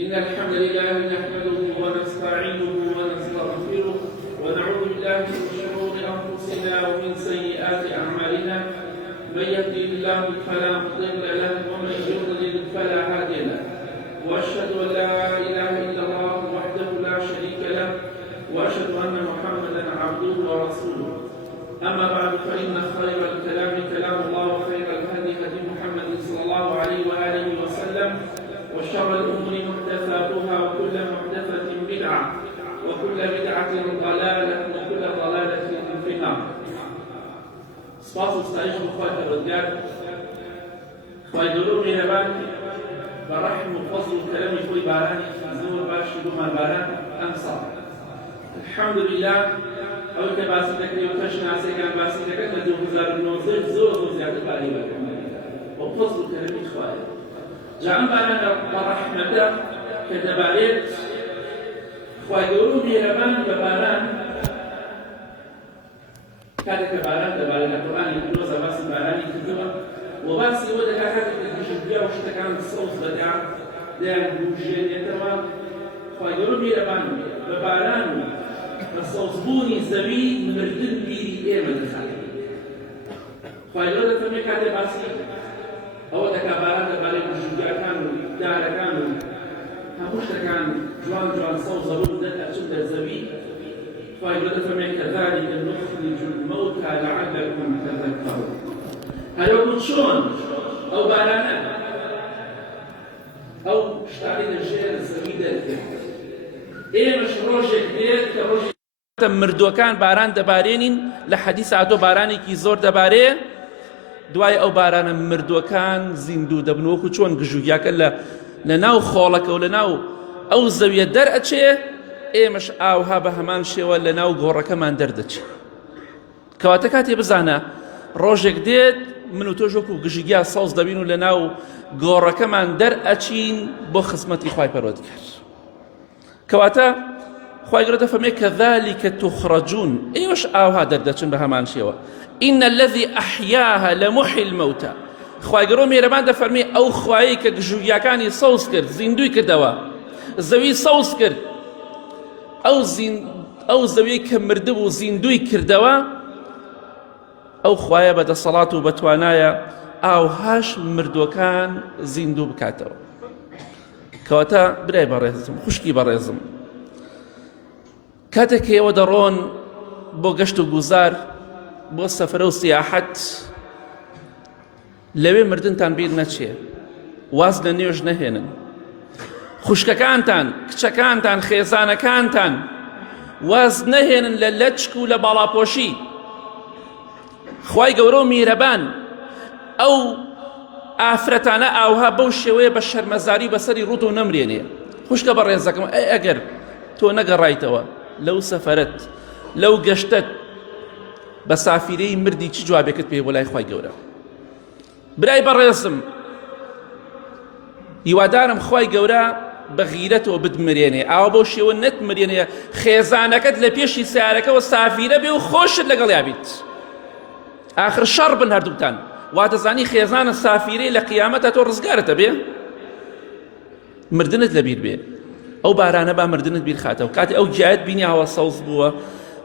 إن الحمد لله نحمده ونستعينه ونستغفره ونعوذ بالله من شرور أنفسنا ومن سيئات أعمالنا. من يهده الله فلا مضل له ومن يضلل فلا هادي له. وأشهد أن لا إله إلا الله وحده لا شريك له وأشهد أن محمدا عبده ورسوله. أما بعد فإن خير الكلام كلام الله وخير الهدي هدي محمد صلى الله عليه وآله وسلم وشر الأمور محدثاتها وكل محدثة بدعة وكل بدعة ضلالة وكل ضلالة في النار. سپاس و ستایش بخواه پروردگار خواه درو مهربان و رحم و فضل و کرم خوی بارانی زور باشی بمان باران امسال. الحمدلله اول که باسی دکری و تشناسی کن باسی دکر که 2019 زور زیاده باری بکن و فضل و کرمی خواه جعل باران و رحمته که دبارید خواه درو مهربان و باران كذا كبارات دبارة القرآن يقولون زباس باراني كذبا وباس يودا كحد يجيبيا وشتكان الصوت بدع ده بوجين يتوا فيقولون بيربان بباران الصوت بوني زبي مردن بيري إيه مدخل فيقولون تفهمي كذا باسي أو ده كبارات دبارة بوجين كانوا دار كانوا همشتكان جوان صوت زبون ده أشوف ده زبي فإذا فمن كذلك نخرج الموتى لعلكم تذكرون. هل يقول شلون؟ أو بارانا أو شتارين الجيل الزميدة إيه مش روجك بيت كروجك مردوكان باران دبارينين لحديث عدو باراني كي زور دباري دواي أو بارانا مردوكان زندو دبنوكو چون گجوگياك لناو خولك أو لناو أو زوية در أتشيه ئێمەش ئاوها بە هەمان شێوە لە ناو گۆڕەکەمان دەردەچێت کەواتە کاتێ بزانە ڕۆژێک دێت من و تۆ ژۆک و گژیگیا سەوز دەبین و لە ناو گۆڕەکەمان دەرئەچین بۆ خزمەتی خوای پەروەردگار کەواتە خوای گەورە دەفەرمێ کەذالکە تخرجون ئێوەش ئاوها دەردەچن بە هەمان شێوە ئین الذی ئەحیاها لمحی المەوتە خوای گەورە مێرەبان دەفەرمێ ئەو خوایی کە گژوگیاکانی سەوز کرد زیندوی کردەوە زەوی سەوز کرد ئەو زەویەی کە مردبوو زیندوی کردەوە ئەو خوایە بەدەسەڵات و بەتوانایە ئاوهاش مردووەکان زیندوو بکاتەوە کەواتە برای بەڕێزم خوشکی بەڕێزم کاتێک کە ئێوە دەڕۆن بۆ گەشت و گوزار بۆ سەفەرە و سیاحەت لەوێ مردنتان بیر نەچێ واز لە نوێژ نەهێنن خوشکەکانتان کچەکانتان خێزانەکانتان واز نەهێنن لە لەچک و لە باڵاپۆشی خوای گەورە و میرەبان ئەو ئافرەتانە ئاوها بەو شێوەیە بە شەرمەزاری بەسەری ڕوت و نەمرێنێ خوشکە بەڕێزەکەم ئەگەر تۆ نەگەڕایتەوە لەو سەفەرەت لەو گەشتت بە سافیرەی مردی چ جوابێکت پێ بۆ لای خوای گەورە برای بەڕێزم هیوادارم خوای گەورە بە غیرەتەوە بتمرێنێ ئاوا بەو شێوە نەتمرێنێ خێزانەکەت لە پێشی سیارەکەەوە سافیرە بێ و خۆشت لەگەڵیا بیت ئاخر شەڕ بن هەردووکتان وا دەزانی خێزانە سافیرەی لە قیامەتە تۆ ڕزگارەتە بێ مردنت لەبیر بێ ئەو بارانە با مردنت بیر خاتەوە کاتی ئەو گیایەت بینی ئاوا سەوز بووە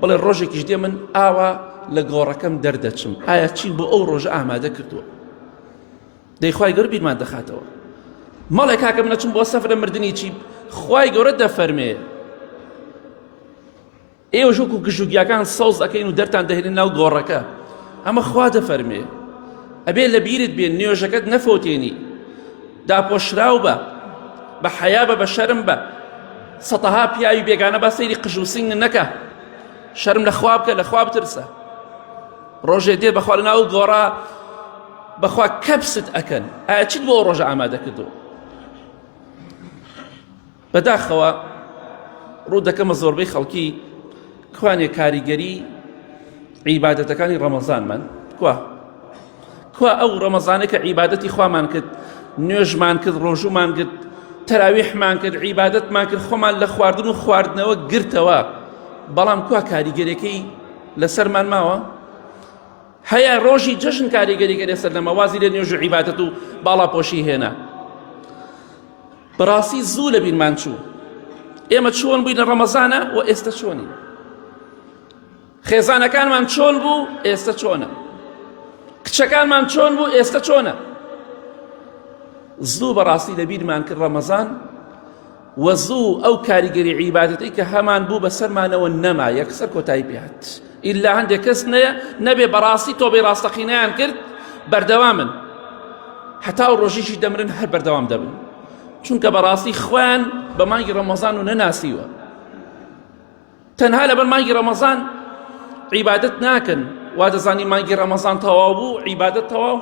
بەڵێ ڕۆژێکیش دێ من ئاوا لە گۆڕەکەم دەردەچم ئایا چین بۆ ئەو ڕۆژە ئامادە کردووە دەی خوای گەورە بیرمان دەخاتەوە مەڵێ کاکە منەچم بۆ سەفرە مردنی چی خوای گەورە دەفەرمێ ئێوە ژووک و گژوگیاکان سەوز ئەکەین و دەرتان دەهێنن ناو گۆڕەکە ئەمە خوا دەفەرمێ ئەبێ لە بیرت بێن نوێژەکەت نەفۆتێنی داپۆشراو بە بە حەیا بە شەرم بە سەتەها پیاوی بێگانە با سەیری قژ و سینگ نەکە شەرم لە خوا بکە لە خوا بترسە ڕۆژێ دێ بەخوا لە ناو گۆڕا بەخوا کەپست ئەکەن ئایا چیت بۆ ئەو ڕۆژە ئامادە کردو بەداخەوە ڕوو دەکەمە زۆربەی خەڵکی کوانێ کاریگەری عیبادەتەکانی ڕەمەزانمان کوا ئەو ڕەمەزانێک کە عیبادەتی خوامان کرد نوێژمان کرد ڕۆژوومان کرد تەراویحمان کرد عیبادەتمان کرد خۆمان لە خواردن و خواردنەوە گرتەوە بەڵام کوا کاریگەرەکەی لەسەرمان ماوە هەیە ڕۆژی جەژن کاریگەریکە لەسەر لە مەوازی لە نوێژ و عیبادەت و باڵاپۆشی هێنا بەڕاستی زوو لە بیرمان چوو ئێمە چۆن بووین لە ڕەمەزانە و ئێستا چۆنین خێزانەکانمان چۆن بوو ئێستا چۆنە کچەکانمان چۆن بوو ئێستا چۆنە زوو بەڕاستی لە بیرمان کرد ڕەمەزان و زوو ئەو کاریگەری عیبادەتی کە هەمان بوو بەسەرمانەوە نەما یەکسەر کۆتایی پێهات ئیلا هەندێک کەس نەبێ بەڕاستی تۆبەی ڕاستەقینەیان کرد بەردەوامن هەتا و ڕۆژیشی دەمرن هەر بەردەوام دەبن چونکە بەڕاستی خۆیان بە مانگی ڕەمەزان و نەناسیوە تەنها لەبەر مانگی ڕەمەزان عیبادەت ناکەن وا دەزانی مانگی ڕەمەزان تەواو بوو عیبادەت تەواو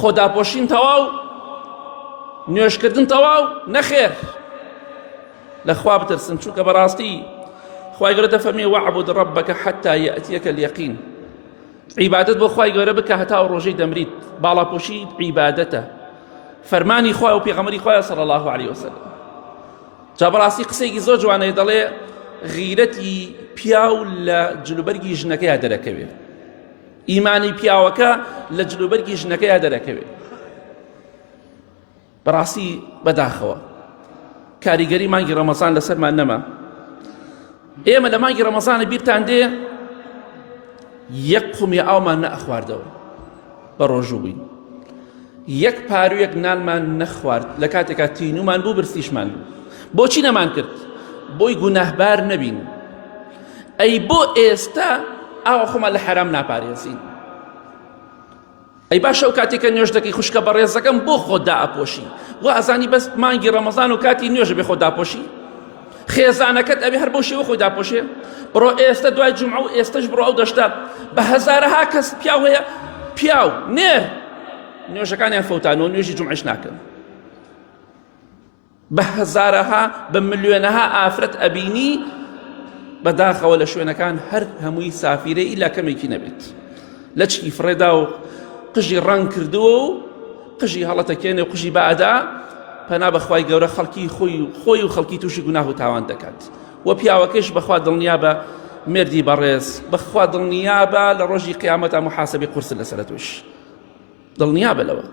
خۆداپۆشین تەواو نوێشکردن تەواو نەخێر لە خوا بترسن چونکە بەڕاستی خوای گەورە دەفەرمێ وەعبود ڕەبەکە حەتا یەئتیەکە اليەقین عیبادەت بۆ خوای گەورە بکە هەتا و ڕۆژەی دەمریت باڵاپۆشی عیبادەتە فەرمانی خوا و پێغەمبەری خوایە صلی الله علیه وسلم جا بەڕاستی قسەیەکی زۆر جوانەیە دەڵێ غیرەتی پیاو لە جلوبەرگی ژنەکەیە دەرەکەوێت ئیمانی پیاوەکە لە جلوبەرگی ژنەکەیە دەرەکەوێت بەڕاستی بەداخەوە کاریگەری مانگی ڕەمەزان لەسەرمان نەما ئێمە لە مانگی ڕەمەزانە بیرتان دێ یەک قومی ئاومان نەئەخواردەوە بە ڕۆژوو بووین یەک پارویەک نانمان نەخوارد لە کاتێکا تینومان بوو برسیشمان بوو بۆچی نەمان کرد بۆی گوناهبار نەبین ئەی بۆ ئێستا ئاوا خۆمان لە حەرام ناپارێزین ئەی باشە ئەو کاتێککە نوێژ دەکەی خوشکە بەڕێزەکەم بۆ خۆت دائەپۆشی و ئەزانی بەس مانگی ڕەمەزان و کاتی نوێژە بێ خۆت داپۆشی خێزانەکەت ئەبێ هەر بۆ شێوە خۆی داپۆشێ بڕۆ ئێستا دوای جومعە و ئێستش بڕۆ ئەو دەشتا بە هەزارەها کەس پیاو هەیە پیاو نێر نوێژەکانیان فەوتانەوە نوێژی جومعەش ناکەن بە هەزارەها بە ملیۆنەها ئافرەت ئەبینی بەداخەوە لە شوێنەکان هەر هەمووی سافیرە ئیلا کەمێکی نەبێت لە چکی فڕێدا و قژی ڕەنگ کردووە و قژی هەڵەتەکێنێ و قژی بەئەدا پەنا بەخوای گەورە خەڵکی خۆی و خەڵکی تووشی گوناه و تاوان دەکات و پیاوەکەش بەخوا دڵنیا بە مردی بەڕێز بەخوا دڵنیا بە لە ڕۆژی قیامەتە محاسەبی قورس لەسەر توش دڵنیا بە لەوە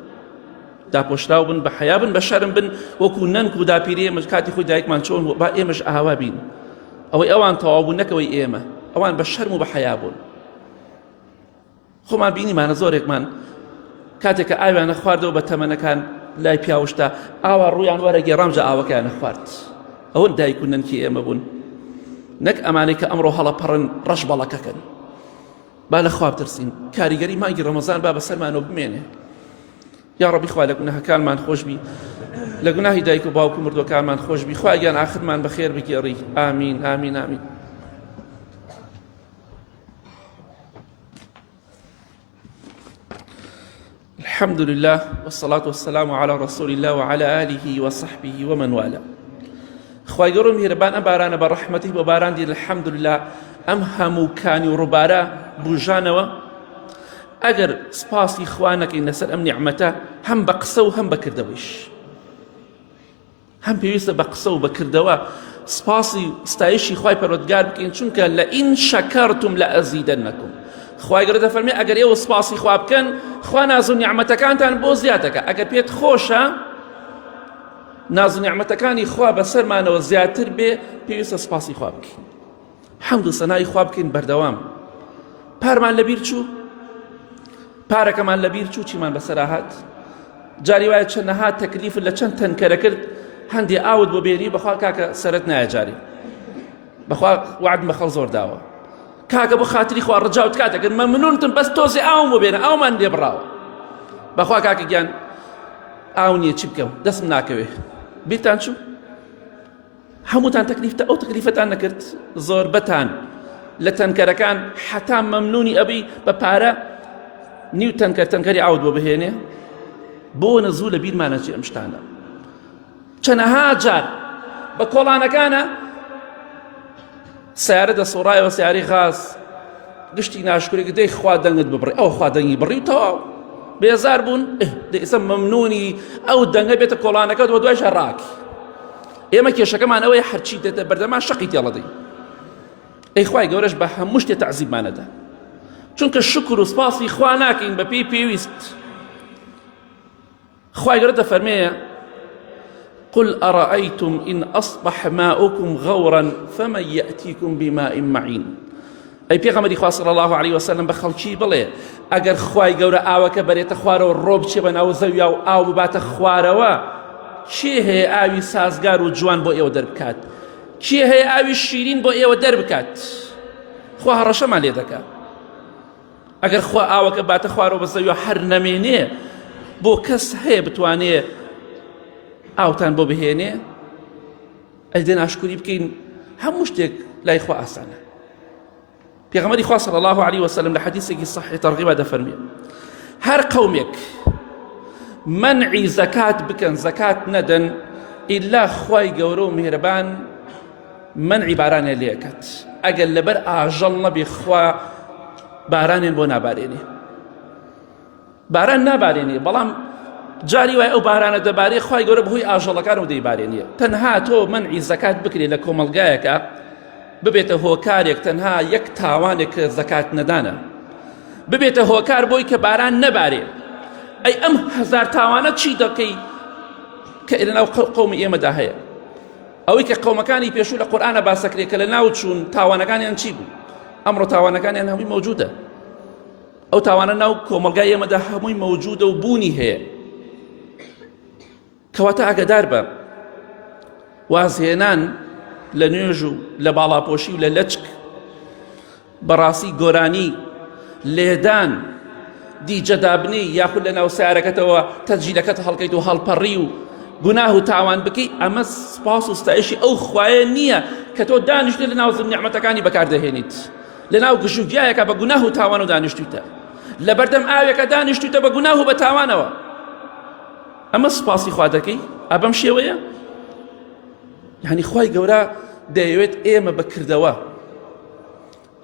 داپۆشراو بن بە حەیا بن بە شەرم بن وەکو نەنگ و داپیری ئێمە کاتی خۆی دایکمان چۆن با ئێمەش ئاوا بین ئەوەی ئەوان تەواو بوون نەکەوەی ئێمە ئەوان بە شەرم و بە حەیا بوون خۆمان بینیمانە زۆرێکمان کاتێککە ئاویان نەخواردەوە بە تەمەنەکان لای پیاوشتا ئاوا ڕوویان وەرەگێڕام جا ئاوەکەیان نەخوارد ئەوە دایک و نەنکی ئێمە بوون نەک ئەمانەی کە ئەمڕۆ هەڵەپەڕن ڕەش بەڵەکەکەن با لە خوا بترسین کاریگەری مانگی ڕەمەزان با بەسەرمانەوە بمێنێ یا ڕەبی خوا لە گوناهەکانمان خۆشبی لە گوناهی دایک و باوک و مردوەکانمان خۆشبی خوا گیان ئاخرمان بەخێر بگێڕی ئامین ئامین ئامین الحمد لله والصلاة والسلام على رسول الله وعلى آله وصحبه ومن والاه خواهی گەورە میهرەبان ئەم بارانە بە ڕەحمەتی بۆ باراندی الحمد لله ئەم هەموو کانی و ڕووبارە بوژانەوە ئەگەر سپاسی خوا نەکەین لەسەر ئەم نیعمەتە هەم بە قسە و هەم بە کردەوەیش هەم پێویستە بە قسە و بە کردەوە سپاسی ستایشی خوای پەروەردگار بکەین چونکە لئین شەکەرتم لەئەزیدەنەکم خوای گەورە دەفەرمێ ئەگەر ئێوە سپاسی خوا بکەن خوا ناز و نیعمەتەکانتان بۆ زیاتەکە ئەگەر پێت خۆشە ناز و نیعمەتەکانی خوا بەسەرمانەوە زیاتر بێ پێویستە سپاسی خوا بکەین حەمد و سەنای خوا بکەین بەردەوام پارمان لەبیر چوو پارەکەمان لەبیر چوو چیمان بەسەرا هات جاری وایە چەندەها تەکلیف لە چەند تەنکەرە کرد هەندێ ئاوت بۆ بێری بەخوا کاکە سەرت نایە جاری بەخوا وعدم بە خەڵ زۆر داوە کاکە بۆ خاتری خوا ڕجاوت کاتەکەن مەمنونتم بەس تۆزێ ئاوم بۆ بێنە ئاومان لێ بڕاوە بەخوا کاکە گیان ئاو نییە چی بکەم دەستم ناکەوێ بیرتان چوو هەمووتان تەکلیفتە ئەو تەکلیفەتان نەکرد زۆربەتان لە تەنکەرەکان حەتا مەمنونی ئەبی بە پارە نیو تەنکەری ئاوت بۆ بهێنێ بۆ نەزوو لە بیرمانە چی ئەم شتانە چەنەها جار بە کۆڵانەکانە سیارە دەسۆڕایەوە سیارەی غاز گشتی ناشکرێک دەی خوا دەنگت ببڕی ئەو خوا دەنگی بڕی و تەواو بێزار بوون دەئیسە مەمنونی ئەو دەنگە بێتە کۆڵانەکەت بۆ دوای ژەڕاکی ئێمە کێشەکەمان ئەوەیە هەرچی دێتە بەردەمان شەقی تێڵەدەی ئەی خوای گەورەش بە هەموو شتێ تەعزیبمانەدا چونکە شکر و سپاسی خوا ناکەین بە پێی پێویست خوای گەورە دەفەرمێیە قل أرأيتم إن أصبح ماؤكم غورا فمن يأتيكم بماء معين. أي پێغەمبەری خوا صلی الله عليه وسلم بە خەڵکی بڵێ ئەگەر خوای گەورە ئاوەکە بەرێتە خوارەوە ڕۆ بچێ بە ناو زەویا و ئاو بباتە خوارەوە، کێ هەیە ئاوی سازگار و جوان بۆ ئێوە دەربکات؟ کێ هەیە ئاوی شیرین بۆ ئێوە دەربکات؟ خوا هەڕەشەمان لێ دەکات. ئەگەر خوا ئاوەکە باتە خوارەوە بە زەویا هەر نەمێنێ، بۆ کەس هەیە بتوانێ ئاوتان بۆ بهێنێ؟ ئەیدێن ئاشکوری بکەین هەموو شتێک لای خوا ئاسانە. پێغەمبەری خوا صلی الله عليه وسلم لە حەدیثێکی صحیح تەرغیبە دەفەرمێ هەر قەومێک منعی زەکات بکەن، زەکات نەدەن، ئیلا خوای گەورە و میهرەبان منعی بارانێ لێ ئەکات. ئەگەر لەبەر ئاژەڵ نەبێ خوا بارانێن بۆ نابارێنێ، باران نابارێنێ. بەڵام جاری وای ئەو بارانە دەبارێ خوای گەورە بەهۆی ئاژەڵەکان و دەیبارێنێ. تەنها تۆ منعی زەکات بکرێ لە کۆمەڵگایەکە ببێتە هۆکارێک، تەنها یەک تاوانێک کە زەکات نەدانە ببێتە هۆکار بۆی کە باران نەبارێ. ئەی ئەم هەزار تاوانە چی دەکەی کە لەناو قەومی ئێمەدا هەیە؟ ئەوەی کە قەومەکانی پێشوو لە قورئانە باسەکرێ کە لەناو چوون تاوانەکانیان چی بوو؟ ئەمڕۆ تاوانەکانیان هەمووی مەوجودە. ئەو تاوانە ناو کۆمەلگای ئێمەدا هەمووی مەوجودە و بوونی هەیە. کەواتە ئاگادار بە وازهێنان لە نوێژ و لە باڵاپۆشی و لە لەچک، بەڕاستی گۆرانی، لێدان، دیجەدابنی یاخود لە ناو سیارەکەتەوە تەجیلەکەت هەڵکەیت و هەڵپەڕی و گوناه و تاوان بکەی، ئەمە سپاس و ستایشی ئەو خوایە نییە کە تۆ دانیشتێ لە ناو نیعمەتەکانی بەکاردەهێنیت. لە ناو گژوگیایەکە بە گوناه و تاوان و دانیشتویتە، لە بەردەم ئاوێکە دانیشتویتە بە گوناه و بە تاوانەوە. ئەمە سپاسی خوا دەکەی؟ ئەبەم شێوەیە؟ یعنی خوای گەورە دەیەوێت ئێمە بەکردەوە،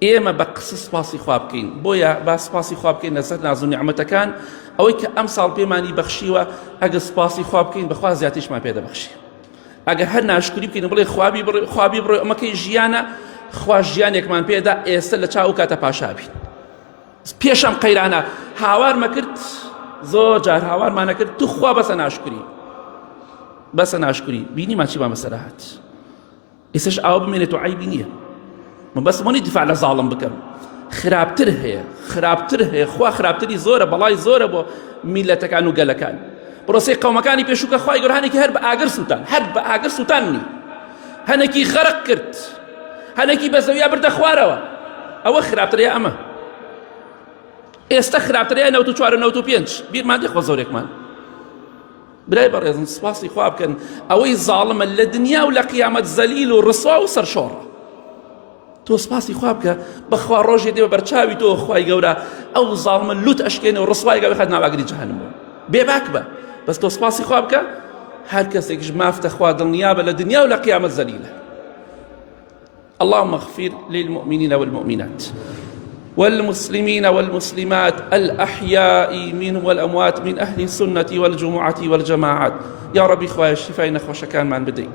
ئێمە بە قسە سپاسی خوا بکەین. بۆیە با سپاسی خوا بکەین لەسەر ناز و نیعمەتەکان، ئەوەی کە ئەم ساڵ پێمانی بەخشیوە. ئەگەر سپاسی خوا بکەین بەخوا زیاتریشمان پێدەبەخشی. ئەگەر هەر ناشکری بکەین بڵێ خوابی بڕۆ ئەمەکەی ژیانە، خوا ژیانێکمان پێدا، ئێستا لە چاو کاتە پاشابین. پێشەم قەیرانە هاوارمە کرد، زۆر جار هاوارمانە کرد، تو خوا بەسە ناشکری، بەسە ناشکری. بینیمان چیمان بەسەر هات. ئێستاش ئاوا بمێنێت و عیبی نییە. من بەس وەنی دیفاع لە زاڵم بکەم. خراپتر هەیە، خراپتر هەیە. خوا خراپتری زۆرە، بەڵای زۆرە بۆ میلەتەکان و گەلەکان. بڕۆسەی قەومەکانی پێشووکە خوای گەورە هەنێکی هەر بە ئاگر سووتان، هەر بە ئاگر سووتاننی، هەنێکی غەرق کرد، هەنێکی بە زەویا بردە خوارەوە. ئەوە خراپترەیە. ئەمە ئێستا خراپترەیە 94 و 95. بیرمان دێخۆ زۆرێکمان. برای بەڕێزم سپاسی خوا بکەن. ئەوەی زاڵمە لە دنیا و لە قیامەت زەلیل و ڕسوا و سەرشۆڕە. تۆ سپاسی خوا بکە، بەخوا ڕۆژێ دێوە بەرچاوی تۆ خوای گەورە ئەو زاڵمە لوت ئەشکێنێ و ڕسوای گەوێ خەت ناواگری جەهەنەمەوە. بێباک بە، بەس تۆ سپاسی خوا بکە. هەر کەسێکیش مافتە خوا دڵنیابە لە دنیا و لە قیامەت زەلیلە. اللهم اغفر للمؤمنين والمؤمنات والمسلمين والمسلمات الأحياء منهم والأموات من أهل السنة والجمعة والجماعات. يا ربي خوايا الشفاء نخوشكان من بدي،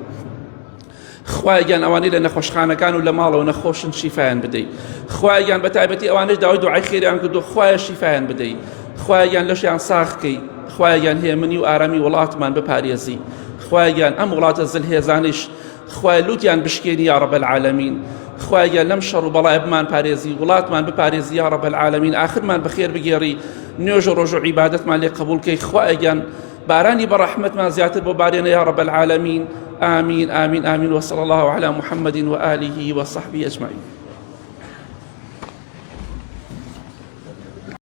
خوايا أواني لنا خوشخانة كانوا لمالا ونخوش شفاء بدي، خوايا بتعبتي أواني دعاء خير عن كدو خوايا شفاء بدي، خوايا لش عن ساخكي، خوايا هي مني وآرامي ولات من بباريزي، خوايا أم ولات الزل هي زانش، خوايا لوتيان بشكيني يا رب العالمين، خوايا لم شر بلا ابمان باريزي ولات من بباريزي يا رب العالمين. آخر من بخير بجيري نيوج رجوع عبادة ما لي قبول كي خوايا باراني برحمة ما زيادة ببارينا يا رب العالمين. آمين آمين آمين. وصلى الله على محمد وآله وصحبه أجمعين.